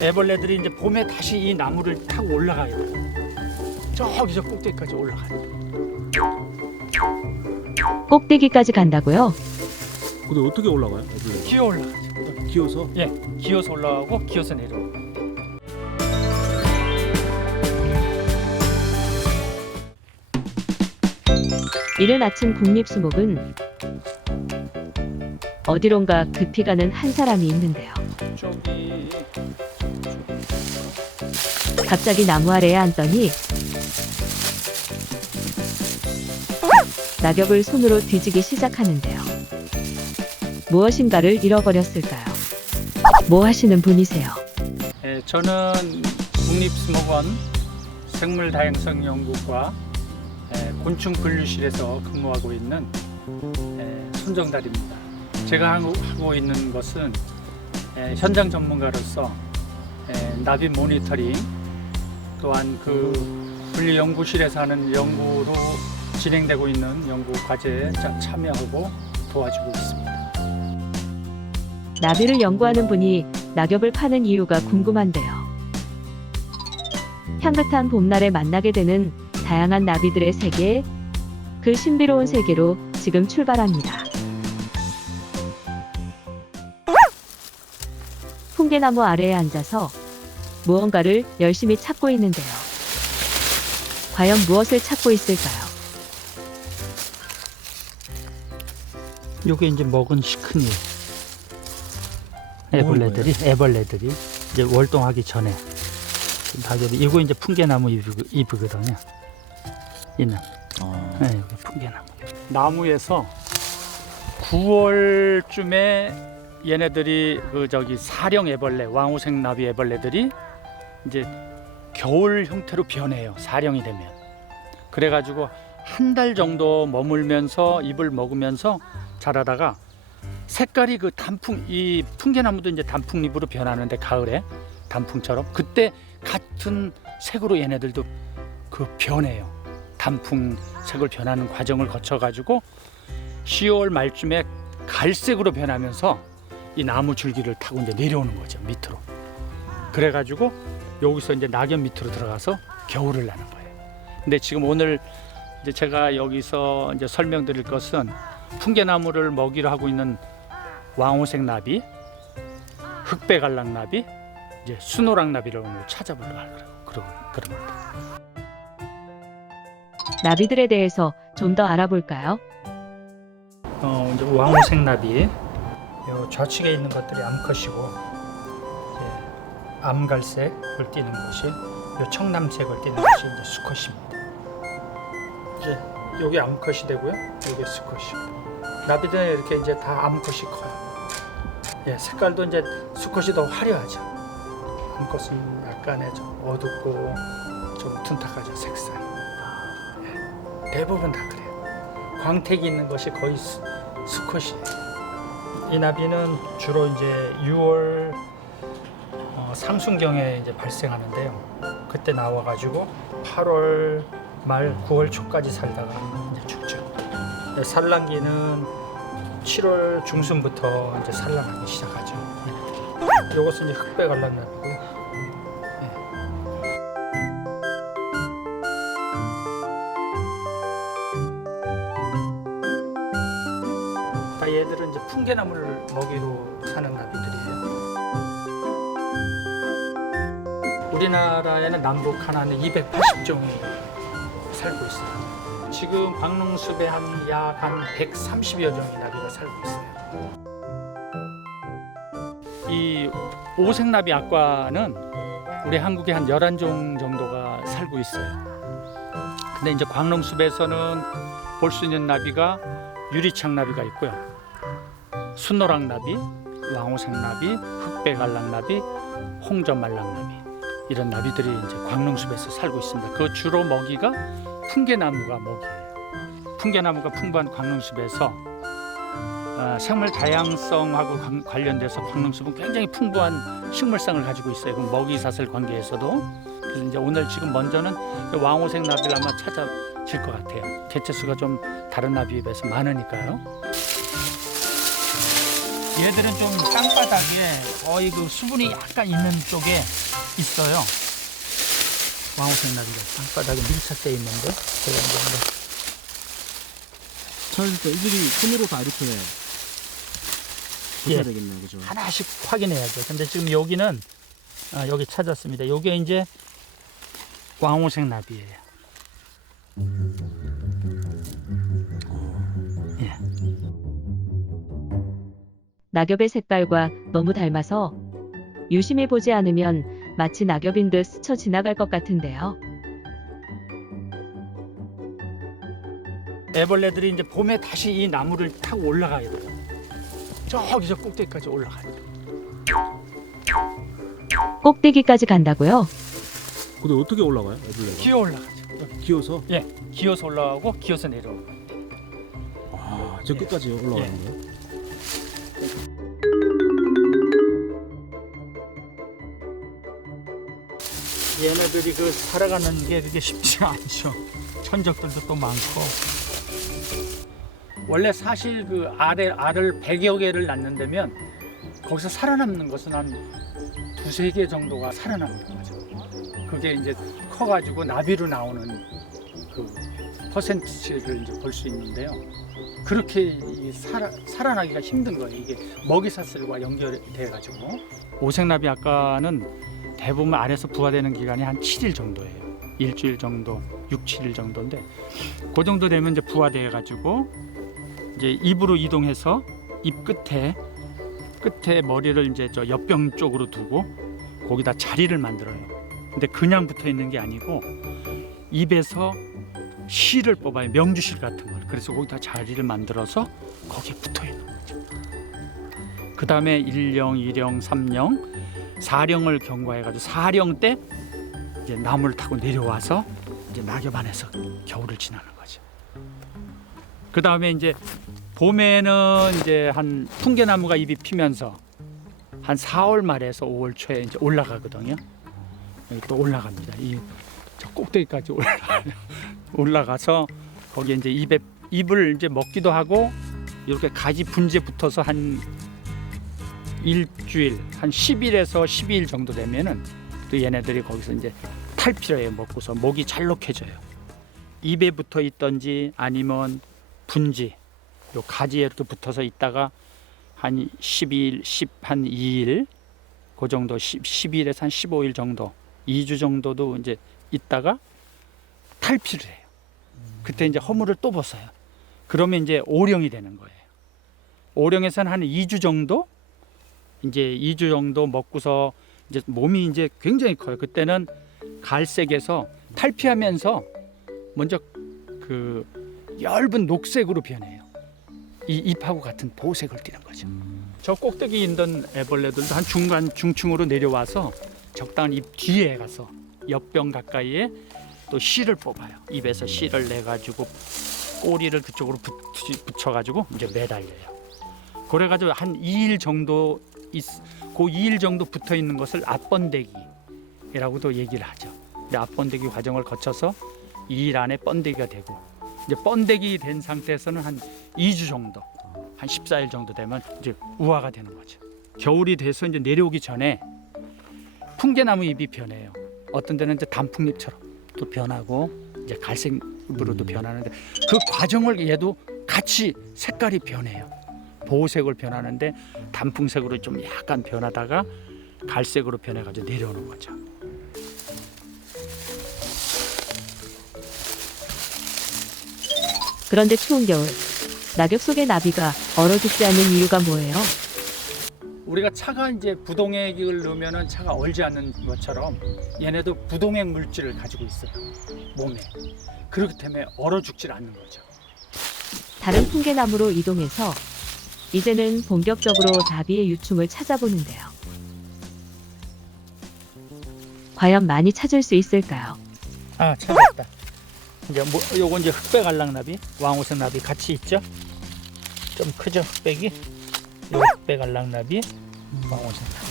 애벌레들이 이제 봄에 다시 이 나무를 타고 올라가요. 저기서 꼭대기까지 올라가요. 꼭대기까지 간다고요? 근데 어떻게 올라가요? 애벌레? 기어 올라가죠. 기어서? 예, 기어서 올라가고 기어서 내려오고. 이른 아침 국립수목은 어디론가 급히 가는 한 사람이 있는데요. 저기 갑자기 나무 아래에 앉더니 낙엽을 손으로 뒤지기 시작하는데요. 무엇인가를 잃어버렸을까요? 뭐 하시는 분이세요? 예, 저는 국립수목원 생물다양성연구과 곤충 분류실에서 근무하고 있는 손정달입니다. 제가 하고 있는 것은 현장 전문가로서 나비 모니터링 또한 그 분류 연구실에서 하는 연구로 진행되고 있는 연구 과제에 참여하고 도와주고 있습니다. 나비를 연구하는 분이 낙엽을 파는 이유가 궁금한데요. 향긋한 봄날에 만나게 되는 다양한 나비들의 세계, 그 신비로운 세계로 지금 출발합니다. 풍계나무 아래에 앉아서 무언가를 열심히 찾고 있는데요. 과연 무엇을 찾고 있을까요? 요게 이제 먹은 시큰이 애벌레들이 이제 월동하기 전에 낙엽이 이거 이제 풍계나무 잎이거든요. 이는 네, 이게 풍계나무. 나무에서 9월쯤에 얘네들이 사령 애벌레, 왕호색 나비 애벌레들이 이제 겨울 형태로 변해요. 사령이 되면. 그래가지고 한 달 정도 머물면서 잎을 먹으면서 자라다가 색깔이 그 단풍, 이 풍계나무도 이제 단풍잎으로 변하는데 가을에 단풍처럼 그때 같은 색으로 얘네들도 그 변해요. 단풍색을 변하는 과정을 거쳐가지고 10월 말쯤에 갈색으로 변하면서 이 나무 줄기를 타고 이제 내려오는 거죠, 밑으로. 그래가지고 여기서 이제 낙엽 밑으로 들어가서 겨울을 나는 거예요. 근데 지금 오늘 이제 제가 여기서 이제 설명드릴 것은 풍계나무를 먹이로 하고 있는 왕호색 나비, 흑백알락 나비, 이제 수노랑 나비를 오늘 찾아보려고 그런 겁니다. 나비들에 대해서 좀 더 알아볼까요? 이제 왕호색 나비, 요 좌측에 있는 것들이 암컷이고, 암갈색을 띠는 것이, 요 청남색을 띠는 것이 이제 수컷입니다. 이제 여기 암컷이 되고요, 여기 수컷이고. 나비들은 이렇게 이제 다 암컷이 커요. 색깔도 이제 수컷이 더 화려하죠. 암컷은 약간의 좀 어둡고 좀 둔탁하죠, 색상이. 대부분 다 그래요. 광택이 있는 것이 거의 수컷이에요. 이 나비는 주로 이제 6월 상순경에 이제 발생하는데요. 그때 나와가지고 8월 말 9월 초까지 살다가 이제 죽죠. 산란기는 7월 중순부터 이제 산란하기 시작하죠. 이것은 이제 흑백알락 나비고요. 얘들은 이제 풍계나무를 먹이로 사는 나비들이에요. 우리나라에는 남북 하나는 280종이 살고 있어요. 지금 광릉숲에 약 130여 종의 나비가 살고 있어요. 이 오색나비 악과는 우리 한국에 한 11종 정도가 살고 있어요. 근데 이제 광릉숲에서는 볼 수 있는 나비가 유리창나비가 있고요. 순노랑나비, 왕호색나비, 흑백알락나비, 홍점알락나비 이런 나비들이 이제 광릉숲에서 살고 있습니다. 그 주로 먹이가 풍계나무가 먹이에요. 풍계나무가 풍부한 광릉숲에서 생물 다양성하고 관련돼서 광릉숲은 굉장히 풍부한 식물성을 가지고 있어요. 그 먹이사슬 관계에서도. 그래서 이제 오늘 지금 먼저는 왕호색 나비를 아마 찾아질 것 같아요. 개체수가 좀 다른 나비에 비해서 많으니까요. 얘들은 좀 땅바닥에 거의 그 수분이 약간 있는 쪽에 있어요. 왕호색 나비가 땅바닥에 밀착되어 있는데 제가 이제 한번 찾으니까 이들이 손으로 다 이렇게 보셔야 예. 되겠네요, 그죠? 하나씩 확인해야죠. 근데 지금 여기는 여기 찾았습니다. 요게 이제 왕호색 나비예요. 예. 낙엽의 색깔과 너무 닮아서 유심히 보지 않으면 마치 낙엽인 듯 스쳐 지나갈 것 같은데요. 애벌레들이 이제 봄에 다시 이 나무를 타고 올라가야 돼요. 저기서 꼭대기까지 올라가야 돼요. 꼭대기까지 간다고요? 근데 어떻게 올라가요, 애벌레가? 기어 올라가죠. 여기. 기어서? 예, 기어서 올라가고 기어서 내려오고. 아, 저 예. 끝까지 올라가는 예. 거예요? 얘네들이 그 살아가는 게 그게 쉽지가 않죠. 천적들도 또 많고. 원래 사실 그 알을 100여 개를 낳는다면 거기서 살아남는 것은 한 두세 개 정도가 살아남는 거죠. 그게 이제 커가지고 나비로 나오는 그 퍼센티지를 이제 볼 수 있는데요. 그렇게 살아나기가 힘든 거예요. 이게 먹이사슬과 연결돼 가지고. 오색나비 아까는 대부분 알에서 부화되는 기간이 한 7일 정도예요. 일주일 정도, 6, 7일 정도인데 그 정도 되면 이제 부화돼 가지고 이제 입으로 이동해서 입 끝에 머리를 이제 저 옆병 쪽으로 두고 거기다 자리를 만들어요. 근데 그냥 붙어 있는 게 아니고 입에서 실을 뽑아요. 명주실 같은 걸. 그래서 거기다 자리를 만들어서 거기에 붙어 있는 거죠. 그 다음에 1령, 2령, 3령, 4령을 경과해 가지고 4령 때 이제 나무를 타고 내려와서 이제 낙엽 안에서 겨울을 지나는 거죠. 그 다음에 이제 봄에는 이제 한 풍계나무가 잎이 피면서 한 4월 말에서 5월 초에 이제 올라가거든요. 여기 또 올라갑니다. 이 저 꼭대기까지 올라가서 거기에 이제 잎을 이제 먹기도 하고 이렇게 가지 분재 붙어서 한 일주일, 한 10일에서 12일 정도 되면은 또 얘네들이 거기서 이제 탈피해요. 먹고서 목이 잘 녹해져요. 입에 붙어 있던지 아니면 분지 요 가지에 이렇게 붙어서 있다가 한 12일, 한 2일 그 정도 12일에서 한 15일 정도 2주 정도도 이제 있다가 탈피를 해요. 그때 이제 허물을 또 벗어요. 그러면 이제 오령이 되는 거예요. 오령에서는 한 2주 정도 이제 2주 정도 먹고서 이제 몸이 이제 굉장히 커요. 그때는 갈색에서 탈피하면서 먼저 그 엷은 녹색으로 변해요. 이 잎하고 같은 보색을 띠는 거죠. 저 꼭대기 있던 애벌레들도 한 중층으로 내려와서 적당한 잎 뒤에 가서 옆병 가까이에 또 실을 뽑아요. 입에서 실을 내 가지고 꼬리를 그쪽으로 붙여 가지고 이제 매달려요. 그래 가지고 한 2일 정도 그 2일 정도 붙어 있는 것을 앞번데기라고도 얘기를 하죠. 근데 앞번데기 과정을 거쳐서 2일 안에 번데기가 되고 이제 번데기 된 상태에서는 한 2주 정도, 한 14일 정도 되면 이제 우화가 되는 거죠. 겨울이 돼서 이제 내려오기 전에 풍계나무 잎이 변해요. 어떤 데는 이제 단풍잎처럼 또 변하고 이제 갈색으로도 변하는데 그 과정을 얘도 같이 색깔이 변해요. 보호색으로 변하는데 단풍색으로 좀 약간 변하다가 갈색으로 변해가지고 내려오는 거죠. 그런데 추운 겨울, 낙엽 속의 나비가 얼어 죽지 않는 이유가 뭐예요? 우리가 차가 이제 부동액을 넣으면은 차가 얼지 않는 것처럼 얘네도 부동액 물질을 가지고 있어요. 몸에. 그렇기 때문에 얼어 죽질 않는 거죠. 다른 풍계나무로 이동해서 이제는 본격적으로 나비의 유충을 찾아보는데요. 과연 많이 찾을 수 있을까요? 아, 찾았다. 이제 뭐 요거 이제 흑백 알락나비, 왕호색 나비 같이 있죠? 좀 크죠, 흑백이? 요 흑백 알락나비, 왕호색 나비.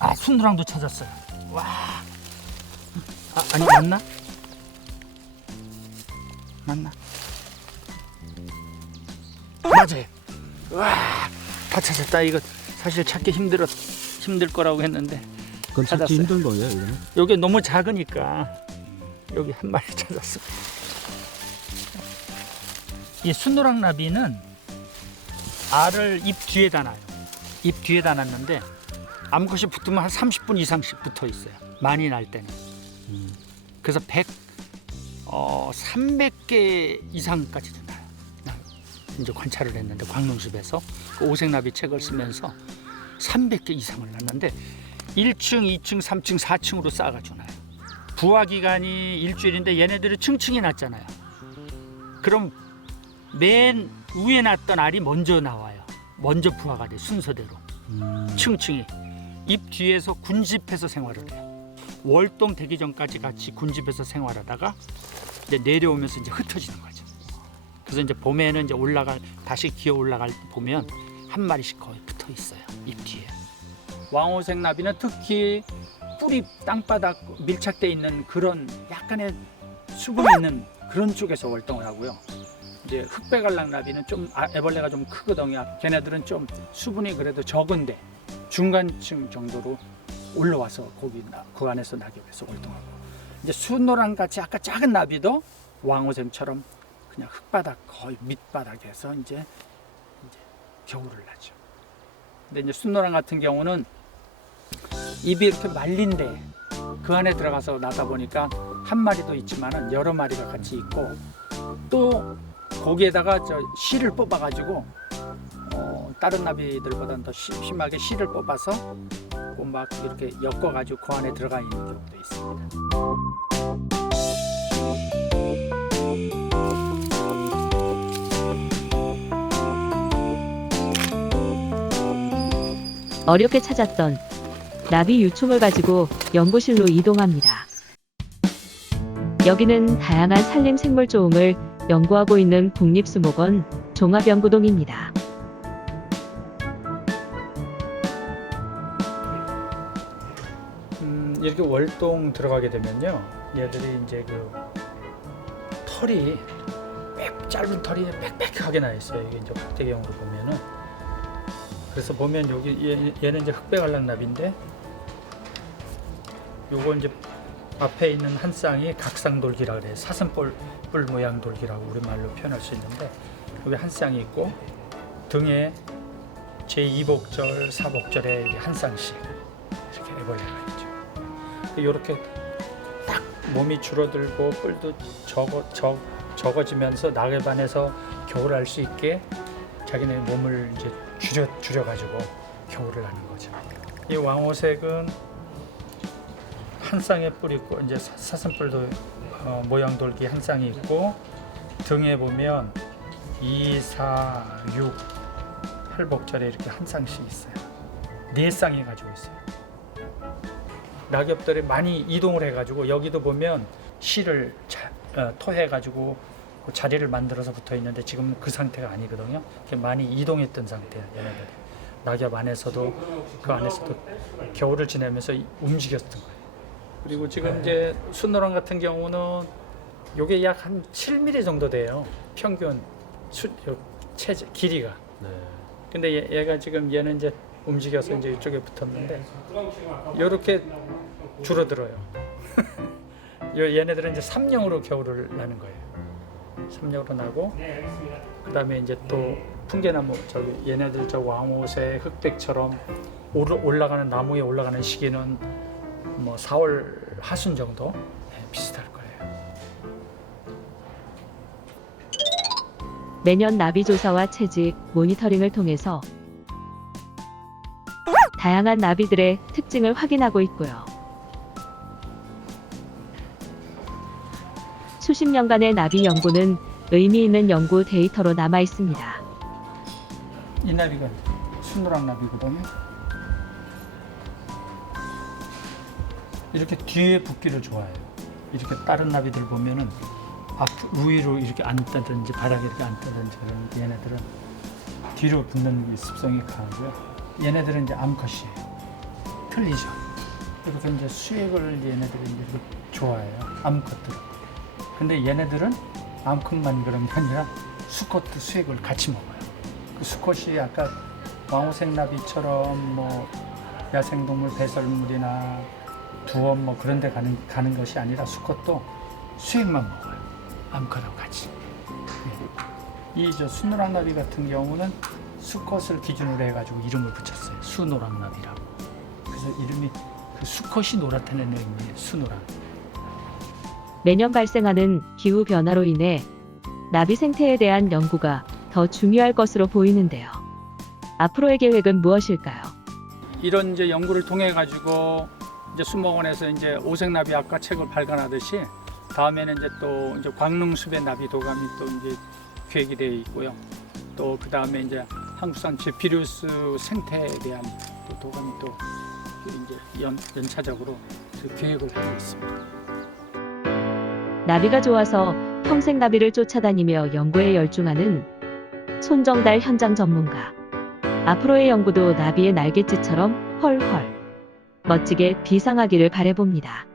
아, 순두랑도 찾았어요. 와. 아, 아니 맞나? 맞나? 맞아요. 와, 다 찾았다. 이거 사실 찾기 힘들 거라고 했는데 그건 찾기 찾았어요. 힘든 거예요, 이거는? 여기 너무 작으니까 여기 한 마리 찾았습니다. 이 순노랑나비는 알을 입 뒤에다 놔요. 입 뒤에다 놨는데 암컷이 붙으면 한 30분 이상씩 붙어 있어요. 많이 날 때는. 그래서 300개 이상까지도 나요. 나 이제 관찰을 했는데 광릉숲에서 그 오색나비 책을 쓰면서 300개 이상을 낳는데 1층, 2층, 3층, 4층으로 쌓아가지고 나요. 부화 기간이 일주일인데 얘네들이 층층이 났잖아요. 그럼 맨 위에 났던 알이 먼저 나와요. 먼저 부화가 돼, 순서대로. 층층이. 잎 뒤에서 군집해서 생활을 해요. 월동 되기 전까지 같이 군집해서 생활하다가 이제 내려오면서 이제 흩어지는 거죠. 그래서 이제 봄에는 이제 다시 기어 올라갈 때 보면 한 마리씩 거의 붙어 있어요. 잎 뒤에. 왕호색 나비는 특히 뿌리 땅바닥 밀착돼 있는 그런 약간의 수분 있는 그런 쪽에서 활동을 하고요. 이제 흑백알락 나비는 좀 애벌레가 좀 크거든요. 걔네들은 좀 수분이 그래도 적은데 중간층 정도로 올라와서 그 안에서 낙엽에서 활동하고, 이제 순노랑 같이 아까 작은 나비도 왕호생처럼 그냥 흙바닥 거의 밑바닥에서 이제 겨울을 나죠. 근데 이제 순노랑 같은 경우는 입이 이렇게 말린데 그 안에 들어가서 나다 보니까 한 마리도 있지만은 여러 마리가 같이 있고, 또 거기에다가 씨를 뽑아가지고 다른 나비들보다는 더 심하게 씨를 뽑아서 막 이렇게 엮어가지고 그 안에 들어가 있는 경우도 있습니다. 어렵게 찾았던 나비 유충을 가지고 연구실로 이동합니다. 여기는 다양한 산림 생물 조응을 연구하고 있는 국립수목원 종합연구동입니다. 이렇게 월동 들어가게 되면요, 얘들이 이제 그 털이 짧은 털이 빽빽하게 나 있어요. 이게 이제 확대경으로 보면은. 그래서 보면 여기 얘는 이제 흑백알락나비인데, 요거 이제 앞에 있는 한 쌍이 각상돌기라 그래요. 사슴뿔 모양 돌기라고 우리말로 표현할 수 있는데, 여기 한 쌍이 있고 등에 제2복절, 4복절에 한 쌍씩 이렇게 애벌레가 있죠. 이렇게 딱 몸이 줄어들고 뿔도 적어지면서 낙엽 안에서 겨울을 할 수 있게 자기네 몸을 이제 줄여가지고 겨울을 하는 거죠. 이 왕호색은 한 쌍의 뿔이 있고, 이제 사슴뿔도 모양 돌기 한 쌍이 있고, 등에 보면 2, 4, 6, 8복절에 이렇게 한 쌍씩 있어요. 4쌍이 가지고 있어요. 낙엽들이 많이 이동을 해가지고, 여기도 보면 씨를 토해가지고 그 자리를 만들어서 붙어 있는데 지금 그 상태가 아니거든요. 많이 이동했던 상태예요. 얘네들이 낙엽 안에서도 그 안에서도 겨울을 지내면서 움직였던 거예요. 그리고 지금 이제 순노랑 같은 경우는 요게 약 한 7mm 정도 돼요. 평균 체질 길이가. 네. 근데 얘가 지금 얘는 이제 움직여서 이제 이쪽에 붙었는데 이렇게 줄어들어요. 얘네들은 이제 3령으로 겨울을 나는 거예요. 3령으로 나고, 그다음에 이제 또 풍계나무, 얘네들 왕호새, 흑백처럼 올라가는 나무에 올라가는 시기는 뭐 4월 하순 정도 비슷할 거예요. 매년 나비 조사와 채집, 모니터링을 통해서 다양한 나비들의 특징을 확인하고 있고요. 수십 년간의 나비 연구는 의미 있는 연구 데이터로 남아 있습니다. 이 나비가 순노랑 나비거든요. 이렇게 뒤에 붙기를 좋아해요. 이렇게 다른 나비들 보면은 위로 이렇게 앉다든지 바닥에 이렇게 앉다든지 그러는데, 얘네들은 뒤로 붙는 습성이 강하고요. 얘네들은 이제 암컷이에요. 틀리죠. 그래서 이제 수액을 얘네들이 이제 좋아해요. 암컷들은. 근데 얘네들은 암컷만 그런 게 아니라 수컷도 수액을 같이 먹어요. 그 수컷이 아까 왕호색나비처럼 뭐 야생동물 배설물이나 두업 뭐 그런 데 가는 것이 아니라 수컷도 수액만 먹어요. 암컷하고 같이. 이 저 수노랑나비 같은 경우는 수컷을 기준으로 해가지고 이름을 붙였어요. 수노랑나비라고. 그래서 이름이 그 수컷이 노랗다는 의미예요. 수노랑. 매년 발생하는 기후 변화로 인해 나비 생태에 대한 연구가 더 중요할 것으로 보이는데요. 앞으로의 계획은 무엇일까요? 이런 이제 연구를 통해 가지고 이제 수목원에서 이제 오색나비 아까 책을 발간하듯이 다음에는 이제 또 이제 광릉숲의 나비 도감이 또 이제 계획이 되어 있고요. 또 그 다음에 이제 한국산 제피루스 생태에 대한 또 도감이 또 이제 연차적으로 그 계획을 하고 있습니다. 나비가 좋아서 평생 나비를 쫓아다니며 연구에 열중하는 손정달 현장 전문가. 앞으로의 연구도 나비의 날갯짓처럼 헐헐 멋지게 비상하기를 바라봅니다.